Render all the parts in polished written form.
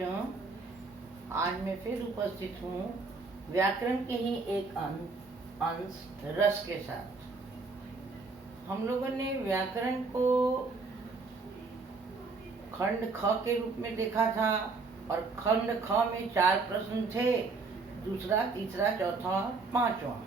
बच्चों, आज मैं फिर उपस्थित हूँ व्याकरण के ही एक अंश रस के साथ। हम लोगों ने व्याकरण को खंड ख के रूप में देखा था और खंड ख में 4 प्रश्न थे, दूसरा, तीसरा, चौथा और 5वां।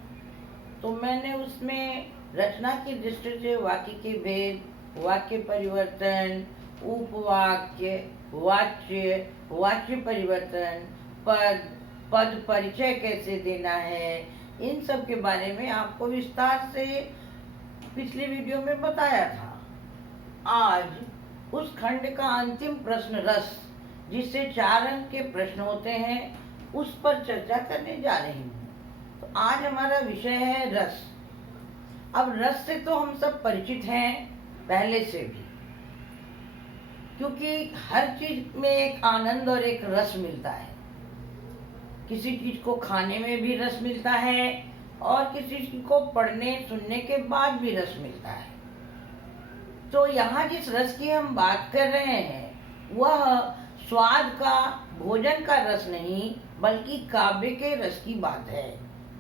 तो मैंने उसमें रचना की दृष्टि से वाक्य के भेद, वाक्य परिवर्तन, उपवाक्य, वाच्य, वाच्य परिवर्तन, पद परिचय कैसे देना है, इन सब के बारे में आपको विस्तार से पिछले वीडियो में बताया था। आज उस खंड का अंतिम प्रश्न रस, जिससे 4 अंक के प्रश्न होते हैं, उस पर चर्चा करने जा रही हूँ। तो आज हमारा विषय है रस। अब रस से तो हम सब परिचित हैं पहले से भी, क्योंकि हर चीज में एक आनंद और एक रस मिलता है। किसी चीज को खाने में भी रस मिलता है और किसी चीज को पढ़ने सुनने के बाद भी रस मिलता है। तो यहाँ जिस रस की हम बात कर रहे हैं वह स्वाद का, भोजन का रस नहीं, बल्कि काव्य के रस की बात है।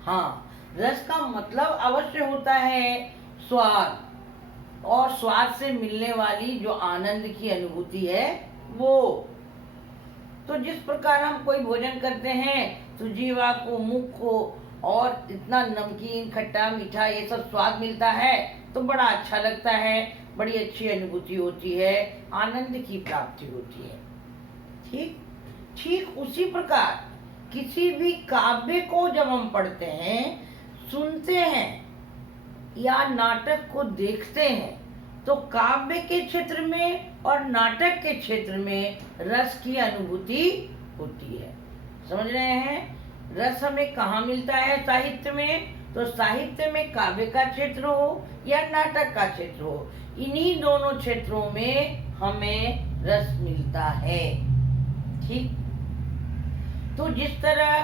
हाँ, रस का मतलब अवश्य होता है स्वाद, और स्वाद से मिलने वाली जो आनंद की अनुभूति है वो। तो जिस प्रकार हम कोई भोजन करते हैं तो जीवा को, मुख को और इतना नमकीन, खट्टा, मीठा ये सब स्वाद मिलता है तो बड़ा अच्छा लगता है, बड़ी अच्छी अनुभूति होती है, आनंद की प्राप्ति होती है। ठीक उसी प्रकार किसी भी काव्य को जब हम पढ़ते हैं, सुनते हैं या नाटक को देखते हैं तो काव्य के क्षेत्र में और नाटक के क्षेत्र में रस की अनुभूति होती है। समझ रहे हैं? रस हमें कहाँ मिलता है साहित्य में? तो साहित्य में काव्य का क्षेत्र हो या नाटक का क्षेत्र हो, इन्हीं दोनों क्षेत्रों में हमें रस मिलता है। ठीक। तो जिस तरह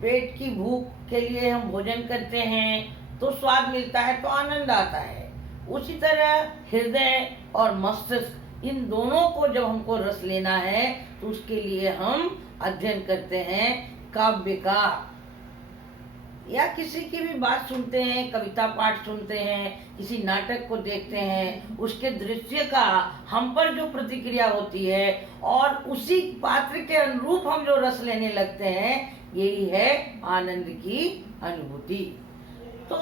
पेट की भूख के लिए हम भोजन करते हैं तो स्वाद मिलता है, तो आनंद आता है, उसी तरह हृदय और मस्तिष्क, इन दोनों को जब हमको रस लेना है तो उसके लिए हम अध्ययन करते हैं काव्य का, या किसी की भी बात सुनते हैं, कविता पाठ सुनते हैं, किसी नाटक को देखते हैं, उसके दृश्य का हम पर जो प्रतिक्रिया होती है और उसी पात्र के अनुरूप हम जो रस लेने लगते हैं, यही है आनंद की अनुभूति। तो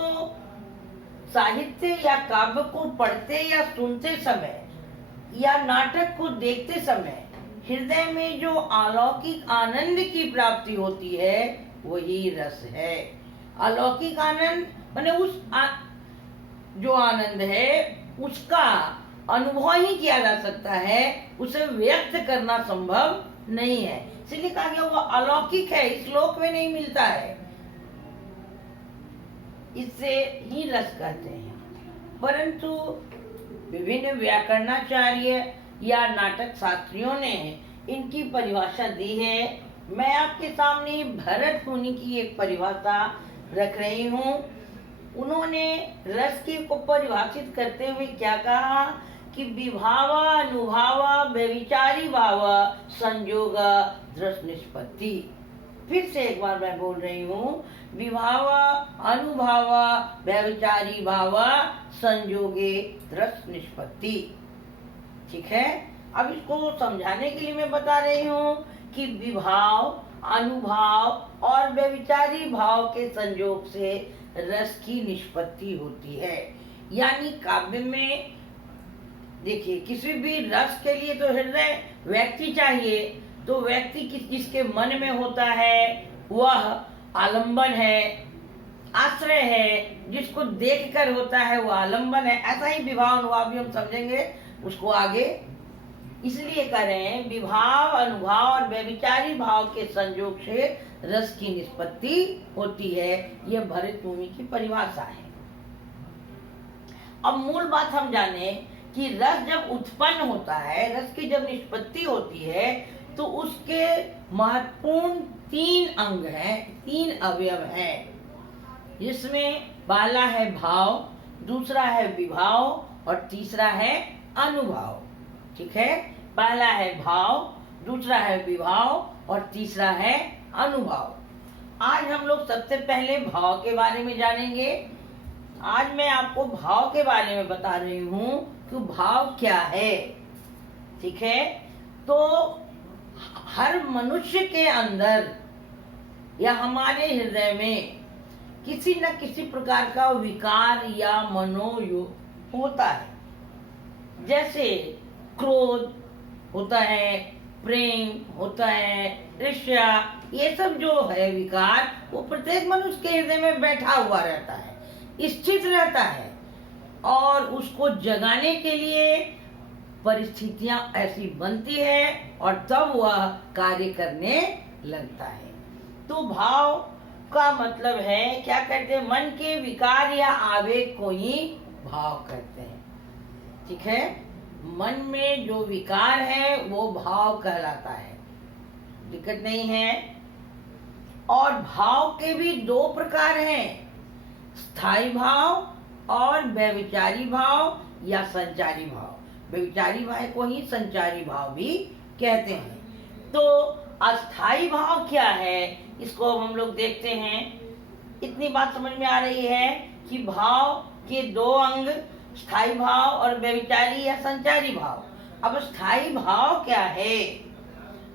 साहित्य या काव्य को पढ़ते या सुनते समय या नाटक को देखते समय हृदय में जो अलौकिक आनंद की प्राप्ति होती है वही रस है। अलौकिक आनंद माने जो आनंद है उसका अनुभव ही किया जा सकता है, उसे व्यक्त करना संभव नहीं है। इसलिए कहा गया वो अलौकिक है, इस लोक में नहीं मिलता है, इससे ही रस कहते हैं। परंतु विभिन्न व्याकरणाचार्य या नाटक शास्त्रियों ने इनकी परिभाषा दी है। मैं आपके सामने भरत मुनि की एक परिभाषा रख रही हूँ। उन्होंने रस की को परिभाषित करते हुए क्या कहा कि विभाव, अनुभाव, व्यभिचारी भाव, संयोग, रस निष्पत्ति। फिर से एक बार मैं बोल रही हूँ, विभाव, अनुभाव, व्यभिचारी भाव, संयोगे, रस निष्पत्ति। ठीक है। अब इसको समझाने के लिए मैं बता रही हूँ कि विभाव, अनुभाव और व्यभिचारी भाव के संयोग से रस की निष्पत्ति होती है। यानी काव्य में देखिए, किसी भी रस के लिए तो हृदय, व्यक्ति चाहिए। तो व्यक्ति जिसके मन में होता है वह आलंबन है, आश्रय है, जिसको देखकर होता है वह आलंबन है। ऐसा ही विभाव अनुभाव भी हम समझेंगे उसको आगे। इसलिए कह रहे हैं विभाव, अनुभाव और व्यभिचारी भाव के संयोग से रस की निष्पत्ति होती है। यह भरत मुनि की परिभाषा है। अब मूल बात हम जाने कि रस जब उत्पन्न होता है, रस की जब निष्पत्ति होती है, तो उसके महत्वपूर्ण 3 अंग हैं, 3 अवयव हैं, जिसमें पहला है भाव, दूसरा है विभाव और तीसरा है अनुभाव। ठीक है। पहला है भाव दूसरा है विभाव और तीसरा है अनुभाव। आज हम लोग सबसे पहले भाव के बारे में जानेंगे। आज मैं आपको भाव के बारे में बता रही हूँ कि भाव क्या है। ठीक है, तो हर मनुष्य के अंदर या हमारे हृदय में किसी न किसी प्रकार का विकार या मनोयोग होता है। जैसे क्रोध होता है, प्रेम होता है, ईर्ष्या, ये सब जो है विकार, वो प्रत्येक मनुष्य के हृदय में बैठा हुआ रहता है, स्थित रहता है, और उसको जगाने के लिए परिस्थितियां ऐसी बनती है और तब वह कार्य करने लगता है। तो भाव का मतलब है, क्या कहते हैं, मन के विकार या आवेग को ही भाव कहते हैं। ठीक है, मन में जो विकार है वो भाव कहलाता है, दिक्कत नहीं है। और भाव के भी दो प्रकार हैं, स्थायी भाव और व्यभिचारी भाव या संचारी भाव। व्यभिचारी भाव को ही संचारी भाव भी कहते हैं। तो अस्थाई भाव क्या है, इसको हम लोग देखते हैं। इतनी बात समझ में आ रही है कि भाव के दो अंग, स्थायी भाव और व्यभिचारी या संचारी भाव। अब स्थायी भाव क्या है,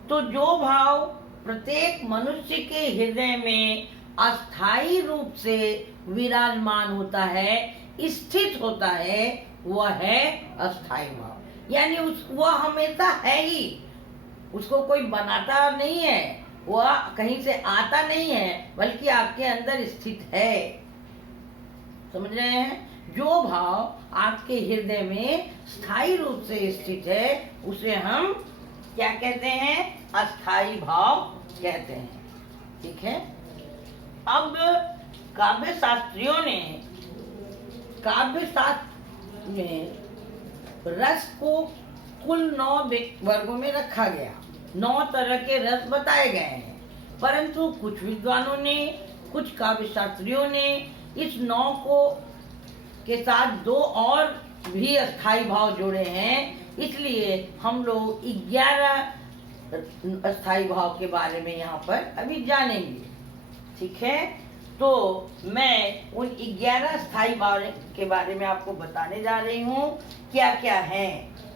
तो जो भाव प्रत्येक मनुष्य के हृदय में अस्थायी रूप से विराजमान होता है, स्थित होता है, वह है अस्थायी भाव। यानी वह हमेशा है ही, उसको कोई बनाता नहीं है, वह कहीं से आता नहीं है, बल्कि आपके अंदर स्थित है। समझ रहे हैं? जो भाव आपके हृदय में स्थायी रूप से स्थित है उसे हम क्या कहते हैं, अस्थायी भाव कहते हैं। ठीक है, अब काव्य शास्त्रियों ने रस को कुल 9 वर्गों में रखा गया। 9 तरह के रस बताए गए हैं, परंतु कुछ विद्वानों ने, कुछ काव्य शास्त्रियों ने इस 9 को के साथ 2 और भी अस्थायी भाव जोड़े हैं। इसलिए हम लोग 11 अस्थायी भाव के बारे में यहाँ पर अभी जानेंगे। ठीक है, तो मैं उन 11 अस्थायी भाव के बारे में आपको बताने जा रही हूँ क्या क्या है।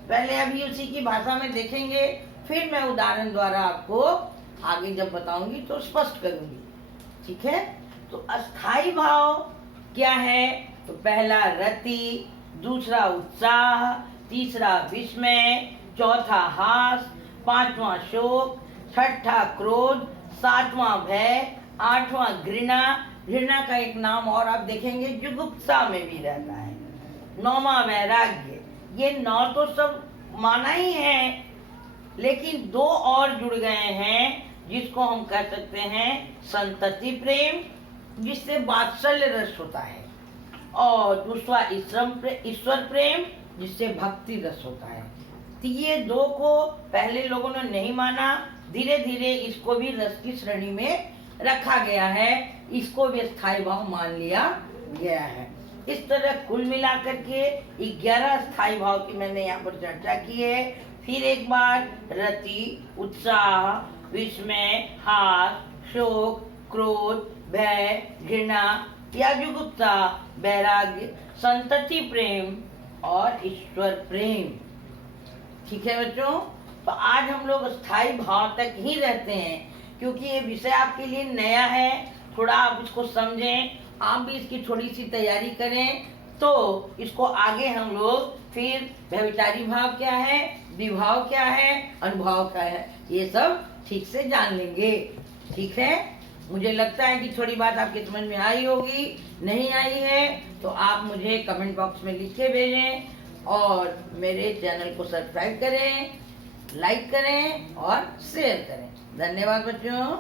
पहले अभी उसी की भाषा में देखेंगे, फिर मैं उदाहरण द्वारा आपको आगे जब बताऊंगी तो स्पष्ट करूंगी। ठीक है, तो अस्थायी भाव क्या है, तो पहला रति, दूसरा उत्साह, तीसरा विस्मय, चौथा हास, 5वां शोक, 6ठा क्रोध, 7वां भय, 8वां घृणा। घृणा का एक नाम और आप देखेंगे जुगुप्सा में भी रहता है। 9वां वैराग्य। ये 9 तो सब माना ही है, लेकिन 2 और जुड़ गए हैं जिसको हम कह सकते हैं संतति प्रेम, जिससे वात्सल्य रस होता है, और दूसरा ईश्वर प्रेम, जिससे भक्ति रस होता है। तो ये 2 को पहले लोगों ने नहीं माना, धीरे धीरे इसको भी रस की श्रेणी में रखा गया है, इसको भी स्थायी भाव मान लिया गया है। इस तरह कुल मिलाकर के 11 स्थायी भाव की मैंने यहाँ पर चर्चा की है। फिर एक बार रति, उत्साह, विस्मय, हास, शोक, क्रोध, भय, घृणा या जुगुप्सा, वैराग्य, संतति प्रेम और ईश्वर प्रेम। ठीक है बच्चों, तो आज हम लोग स्थायी भाव तक ही रहते हैं, क्योंकि ये विषय आपके लिए नया है। थोड़ा आप इसको समझें, आप भी इसकी थोड़ी सी तैयारी करें, तो इसको आगे हम लोग फिर व्यभिचारी भाव क्या है, विभाव क्या है, अनुभाव क्या है, ये सब ठीक से जान लेंगे। ठीक है, मुझे लगता है कि थोड़ी बात आपकी समझ में आई होगी। नहीं आई है तो आप मुझे कमेंट बॉक्स में लिख के भेजें, और मेरे चैनल को सब्सक्राइब करें, लाइक करें और शेयर करें। धन्यवाद बच्चों।